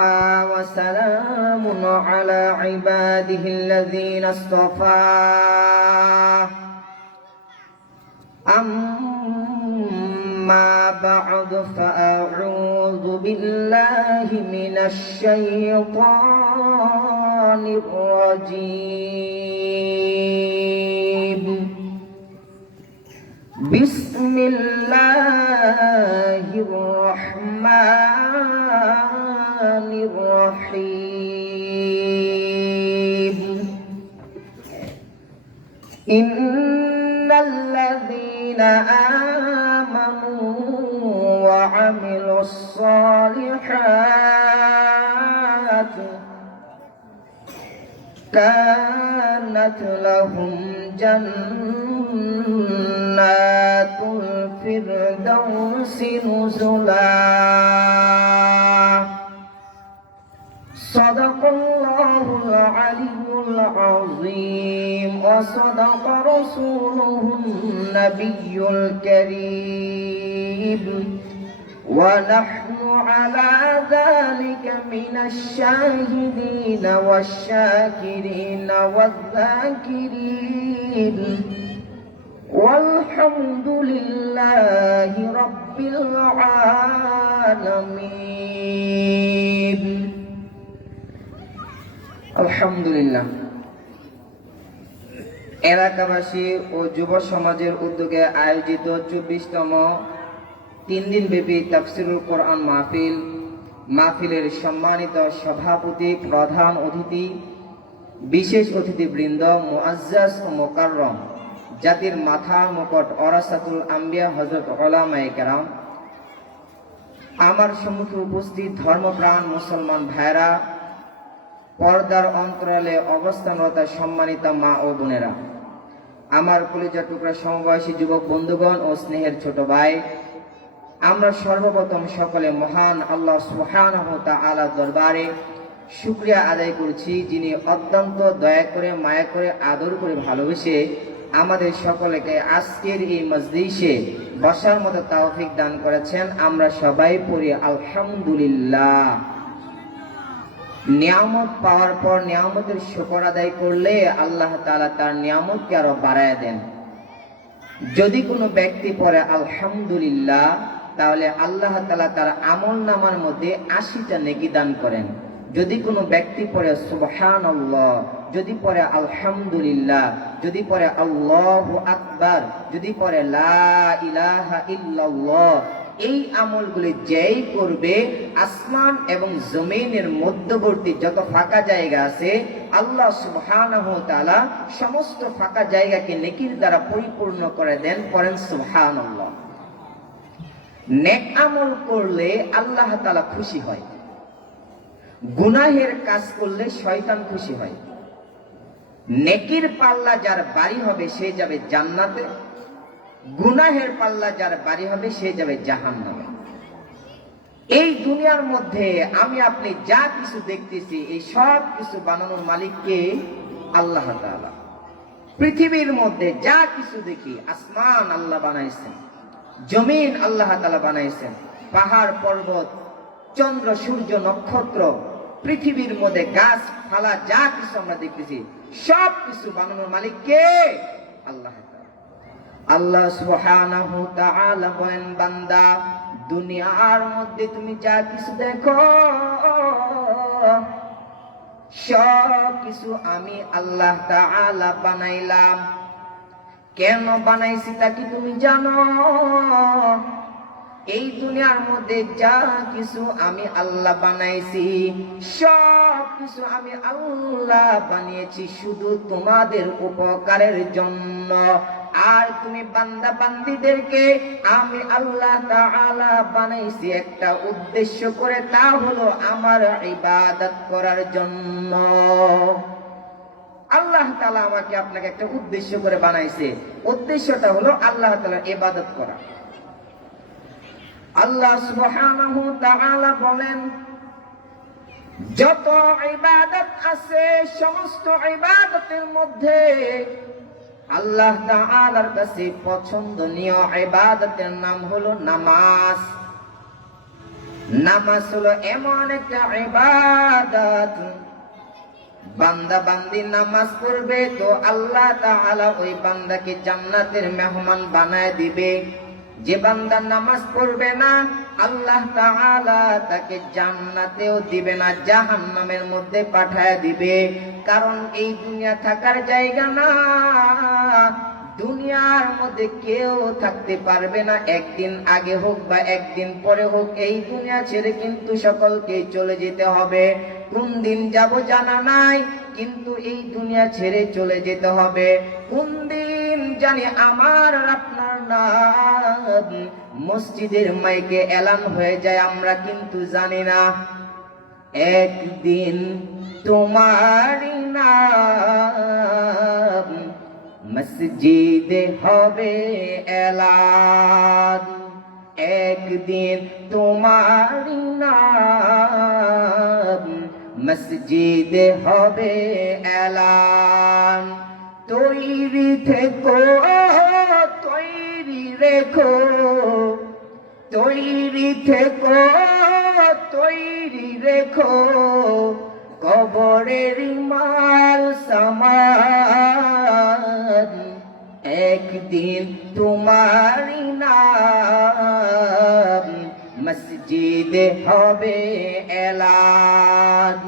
وسلام على عباده الذين اصطفى أما بعد فأعوذ بالله من الشيطان الرجيم بسم الله الرحمن الرحيم إن الذين آمنوا وعملوا الصالحات كانت لهم جنات الفردوس نزلا صدق الله العلي العظيم وصدق رسوله النبي الكريم ونحن على ذلك من الشاهدين والشاكرين والذاكرين والحمد لله رب العالمين আলহামদুলিল্লাহ। এলাকাবাসী ও যুব সমাজের উদ্যোগে আয়োজিত 24তম 3 দিন ব্যাপী তাফসিরুল কোরআন মাহফিলের সম্মানিত সভাপতি, প্রধান অতিথি, বিশেষ অতিথিবৃন্দ, মুআজ্জাজ ও মুকাররম, জাতির মাথা মুকুট ওরাসাতুল আম্বিয়া হযরত উলামায়ে কেরাম, আমার সম্মুখে উপস্থিত ধর্মপ্রাণ মুসলমান ভাইরা, পর্দার অন্তরালে অবস্থানরত সম্মানিত মা ও বোনেরা, আমার কলিজা টুকরা সমবয়সী যুবক বন্ধুগণ ও স্নেহের ছোট ভাই, আমরা সর্বপ্রথম সকলে মহান আল্লাহ সুবহানাহু ওয়া তাআলার দরবারে শুকরিয়া আদায় করছি, যিনি অত্যন্ত দয়া করে, মায়া করে, আদর করে, ভালোবেসে আমাদের সকলকে আজকের এই মজলিসে বসার মতো তৌফিক দান করেছেন। আমরা সবাই পড়ি আলহামদুলিল্লাহ। নিয়ামত পাওয়ার পর নিয়ামতের শুকর আদায় করলে আল্লাহ তাআলা তার নিয়ামতকে আরো বাড়ায় দেন। যদি কোনো ব্যক্তি পড়ে আলহামদুলিল্লাহ, তাহলে আল্লাহ তাআলা তার আমলনামার মধ্যে 80টা নেকি দান করেন। যদি কোনো ব্যক্তি পড়ে সুবহানাল্লাহ, যদি পড়ে আলহামদুলিল্লাহ, যদি পড়ে আল্লাহু আকবার, যদি পড়ে লা ইলাহা ইল্লাল্লাহ, এই আমলগুলি যেই করবে, আসমান এবং জমিনের মধ্যবর্তী যত ফাঁকা জায়গা আছে আল্লাহ সুবহানাহু ওয়া তাআলা সমস্ত ফাঁকা জায়গাকে নেকির দ্বারা পরিপূর্ণ করে দেন। পড়েন সুবহানাল্লাহ। নেক আমল করলে আল্লাহ তাআলা খুশি হয়, গুনাহের কাজ করলে শয়তান খুশি হয়। নেকির পাল্লা যার বাড়ি হবে সে যাবে জান্নাতে, গুনাহের পাল্লা যার বাড়ি হবে সে যাবে জাহান্নামে। এই দুনিয়ার মধ্যে আমি আপনি যা কিছু দেখতেছি, এই সব কিছু বানানোর মালিক কে? আল্লাহ তাআলা। পৃথিবীর মধ্যে যা কিছু দেখি, আসমান আল্লাহ বানাইছেন, জমিন আল্লাহ তাআলা বানাইছেন, পাহাড় পর্বত, চন্দ্র সূর্য নক্ষত্র, পৃথিবীর মধ্যে গাছ পালা যা কিছু আমরা দেখতেছি, সব কিছু বানানোর মালিক কে? আল্লাহ তাআলা। আল্লাহ সুবহানাহু ওয়া তাআলা বলেন, বান্দা দুনিয়ার মধ্যে তুমি যা কিছু দেখো সব কিছু আমি আল্লাহ তাআলা বানাইলাম। কেন বানাইছি তা কি তুমি জানো? এই দুনিয়ার মধ্যে যা কিছু আমি আল্লাহ বানাইছি, সব কিছু আমি আল্লাহ বানিয়েছি শুধু তোমাদের উপকারের জন্য। আর তুমি বান্দা বান্দীদেরকে আমি আল্লাহ তাআলা বানাইছি একটা উদ্দেশ্য করে, তা হলো আমার ইবাদত করার জন্য। আল্লাহ তাআলা আমাকে আপনাকে একটা উদ্দেশ্য করে বানাইছে, উদ্দেশ্যটা হলো আল্লাহ তাআলার ইবাদত করা। আল্লাহ সুবহানাহু ওয়া তাআলা বলেন, যত ইবাদত আছে সমস্ত ইবাদতের মধ্যে আল্লাহ তাআলার কাছে পছন্দনীয় ইবাদতের নাম হলো নামাজ। নামাজ হলো এমন একটা ইবাদত, বান্দা বান্দি নামাজ পড়বে তো আল্লাহ তাআলা ওই বান্দাকে জান্নাতের মেহমান বানায় দিবে। যে বান্দা নামাজ পড়বে না আল্লাহ তাআলা তাকে জান্নাতেও দিবে না, জাহান্নামের মধ্যে পাঠায় দিবে। কারণ এই দুনিয়া থাকার জায়গা না, দুনিয়ার মধ্যে কেউ থাকতে পারবে না, একদিন আগে হোক বা একদিন পরে হোক এই দুনিয়া ছেড়ে কিন্তু সকলকে চলে যেতে হবে। কোন দিন যাব জানা নাই, কিন্তু এই দুনিয়া ছেড়ে চলে যেতে হবে। কোন দিন জানি আমার আপনার নাম মসজিদের মাইকে এলান হয়ে যায় আমরা কিন্তু জানি না। একদিন তোমার নাম মসজিদে হবে এলান, একদিন তোমার নাম মসজিদে হবে এলান। তৈরি থেকো, তৈরি রেখো, তৈরি থেকো, তৈরি রেখো, কবরের মাল সামান, একদিন তোমার নাম মসজিদে হবে এলান।